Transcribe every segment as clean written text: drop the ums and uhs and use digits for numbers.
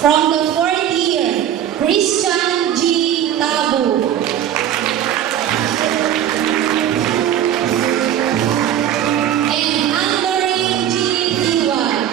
From the fourth year, Christian G. Tabu. And Andore G. Diwan.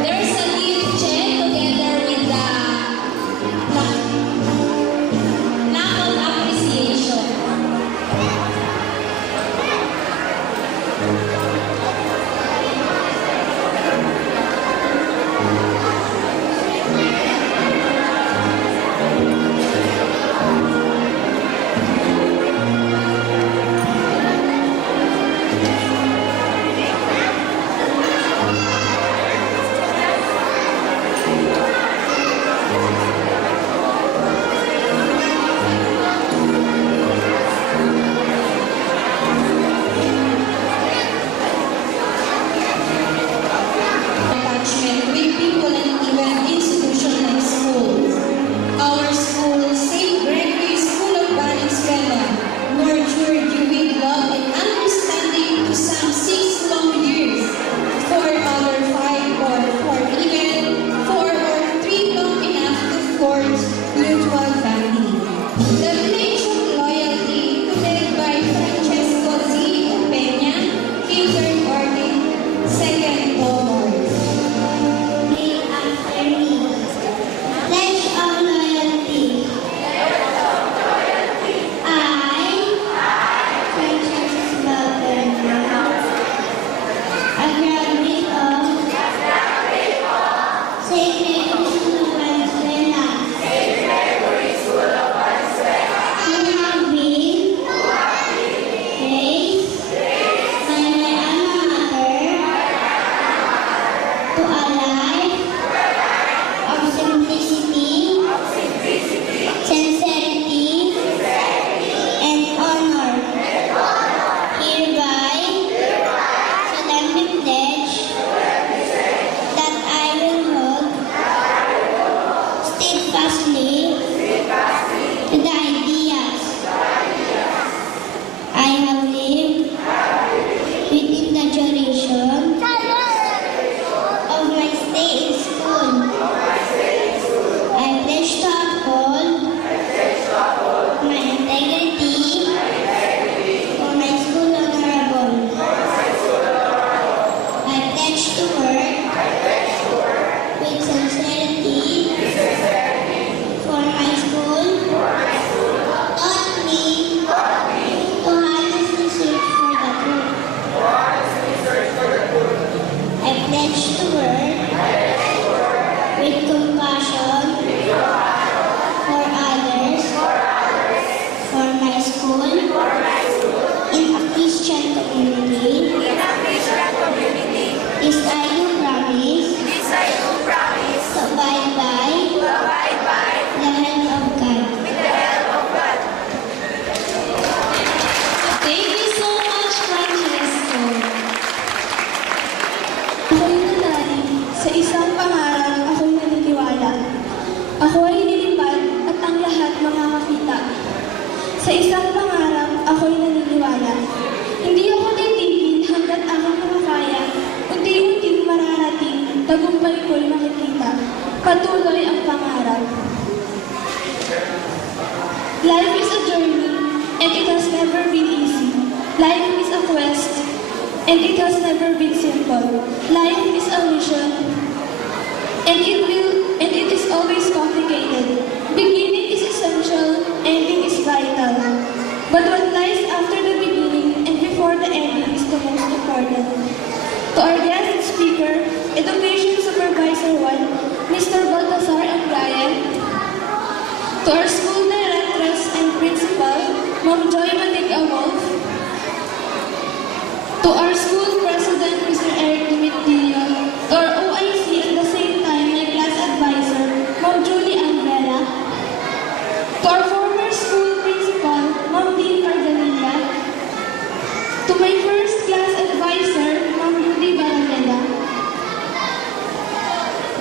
There's a gift check together with the Nakon appreciation. Attachment with people and even institutions like schools. Our school, St. Gregory School of Valenzuela, nurtured you with love and understanding to some 6 long years, 4 other 5 or 4 even 4 or 3 long enough to forge mutual family. The pledge of loyalty led by Francesco Z. Peña, kindergarten, second cohort. Repeat after me. Pledge of loyalty. I, Francesca Peña, a graduate of St. Gregory School of Valenzuela, who have been raised by my alma mater to a life of simplicity, sincerity, and honor. Hereby, solemnly pledge that I will hold steadfastly to the ideas I have lived within the duration of my stay in school. I pledge to uphold my integrity for my school honorable. I pledge to work with sincerity for my school. Taught me to honestly search for the truth. I pledge to work with compassion for others, for my school, in a Christian community. This I do promise to abide by the help of God. Thank you so much, Francesco. Ako'y nananalig sa isang pangarap, ako'y naniniwala. Ako ay nilipad at ang lahat makakakita. Sa isang pangarap, ako'y naniniwala. Hindi ako titigil hanggat aking makakaya. Unti-unting mararating, tagumpay ko'y makikita. Patuloy ang pangarap. Life is a journey, and it has never been easy. Life is a quest, and it has never been simple. Life is a mission, and it is always complicated. Beginning is essential, ending is vital. But what lies after the beginning and before the ending is the most important. To our guest speaker, Education Supervisor 1, Mr. Baltasar Angayan. To our school directress and principal, Ma'am Joy Maniga-Wolf. To our school president, Mr. Eric Dimitrio. To our OIC at the same time, my class advisor, Ma'am Julie Anvera. To our former school principal, Ma'am Dean Cardanilla. To my first class advisor, Ma'am Rudy Baranela.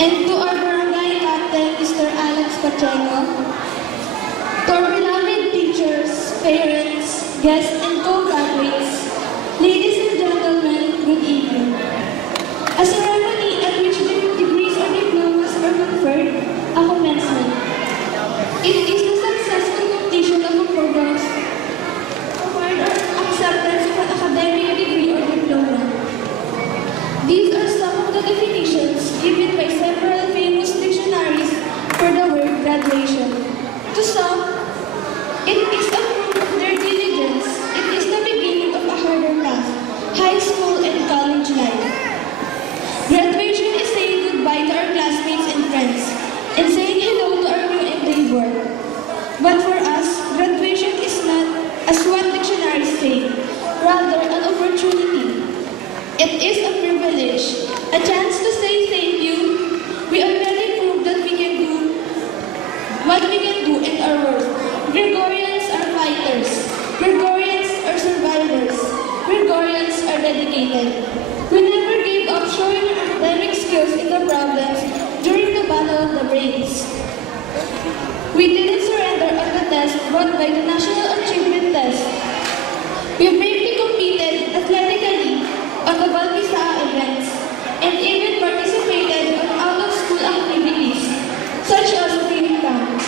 And to our barangay captain, Mr. Alex Pacheco. To our beloved teachers, parents, guests, and co-graduates, definitions given by several famous dictionaries for the word graduation. To some, it is a proof of their diligence. It is the beginning of a harder path, high school and college life. Graduation is saying goodbye to our classmates and friends, and saying hello to our new endeavor. But for us, graduation is not, as what dictionaries say, rather an opportunity. It is a privilege, a chance to say thank you. We already proved that we can do what we can do and our worth. Gregorians are fighters. Gregorians are survivors. Gregorians are dedicated. We never gave up showing our academic skills in the problems during the battle of the brains. We didn't surrender on the test brought by the National Achievement Test. We bravely competed athletically on the Balbisa events and even participated on out-of-school activities such as field camp,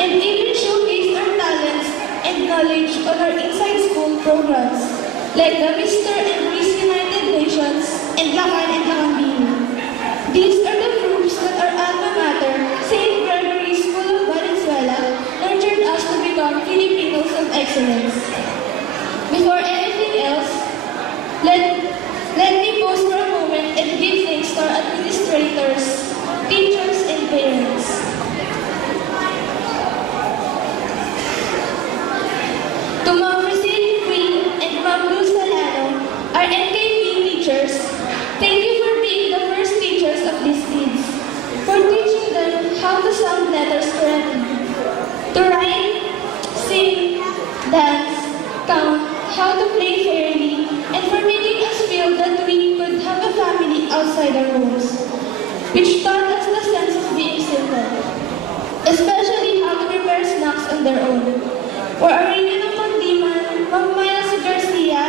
and even showcased our talents and knowledge on our inside school programs like the Mr. and Miss United Nations and Lakan and Lakambini. These are the proofs that our alma mater, St. Gregory School of Valenzuela, nurtured us to become Filipinos of excellence. Before anything else, let me pause for a moment and give thanks to our administrators, teachers, and parents. To Ma'am Rosine Queen and Ma'am Luz Salano, our NKP teachers, thank you for being the first teachers of these kids, for teaching them how to sound letters correctly, to write, sing, dance, count, how to play fairly, and for making us feel that we could have a family outside our homes, which taught us the sense of being simple, especially how to prepare snacks on their own. For Aurelio Condiman, Ma'am Miles Garcia,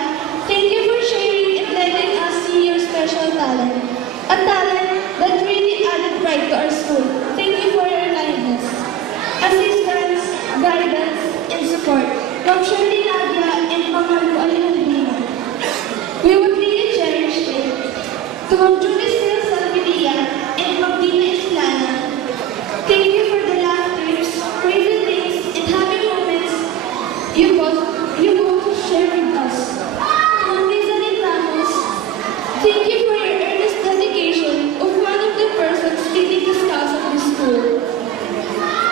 thank you for sharing and letting us see your special talent, a talent that really added pride to our school. Thank you for your kindness, assistance, guidance, and support. Ma'am Shirley Nadia and Ma'am Marco Alejandrina, we would really cherish it. To Ma'am Julie Sil Salvidia and Ma'am Dina Islana, thank you for the laughters, crazy things, and happy moments you both shared with us. To Ma'am Rizalyn Ramos, thank you for your earnest dedication of one of the persons leading the scouts of the school.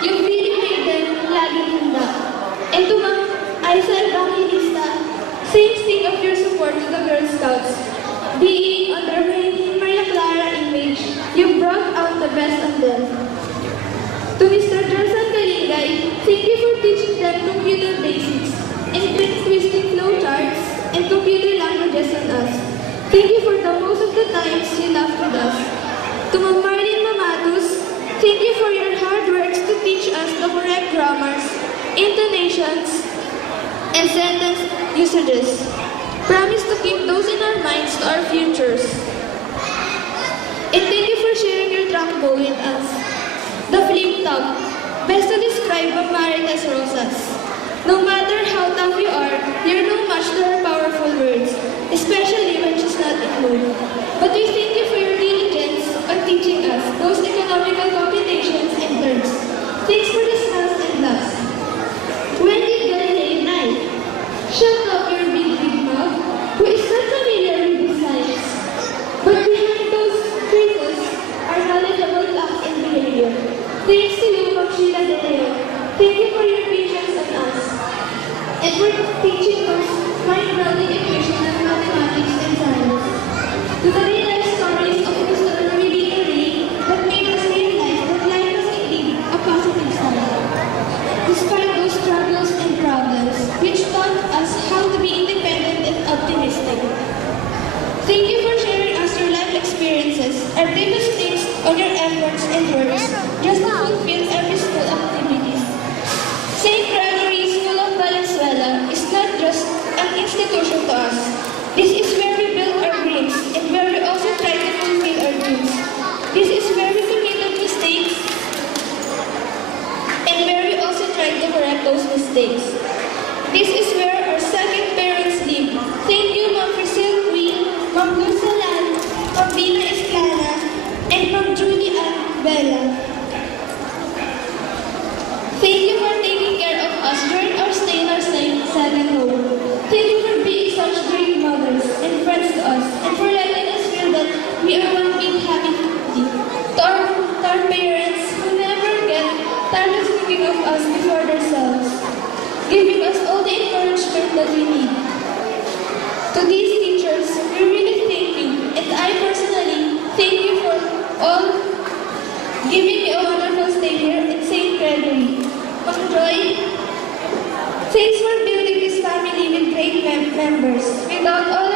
You really made them laging handa. And to Ma'am Aiza Evangelista, same thing of your support to the Girl Scouts. Being under Maria Clara image, you brought out the best of them. To Mr. Jerson Kalingay, thank you for teaching them computer basics and twisting flowcharts and computer languages on us. Thank you for the most of the times you laughed with us. To Ma'am Marlene Mamatus, thank you for your hard works to teach us the correct grammars, intonations, and sentence usages. Promise to keep those in our minds to our futures. And thank you for sharing your trunk bow with us. The flip top, best to describe Ma'am Marites Rosas. No matter how tough you are, you're no match to her powerful words, especially when she's not in mood. But we thank you for your diligence on teaching us those economical combinations and terms. Thanks for the smiles and laughs. When did Galileo die? Shut up your big mouth, who is not familiar with the science. But behind those phrases are knowledgeable acts and behavior. Thanks to you, Ma'am Sheila De Leo. Thank you for your patience on us, and for teaching us mind-blowing equations in mathematics and science. To the real-life stories of Mr. Luigi Ray that made us realize that life is indeed a positive side. Despite those struggles and problems, which taught us how to be independent and optimistic. Thank you for sharing us your life experiences and biggest things on your efforts and works just to fulfill every school activities. St. Gregory School of Valenzuela is not just an institution to us. This is where we build our dreams and where we also try to fulfill our dreams. This is where we committed mistakes and where we also try to correct those mistakes. This is where our second parents live. Thank you, Ma'am Priscilla Queen, Ma'am Luz Salano, Ma'am Dina Islana, that we need. To these teachers, we really thank you, and I personally thank you for all giving me a wonderful stay here at St. Gregory. Ma'am Joy, thanks for building this family with great members. Without all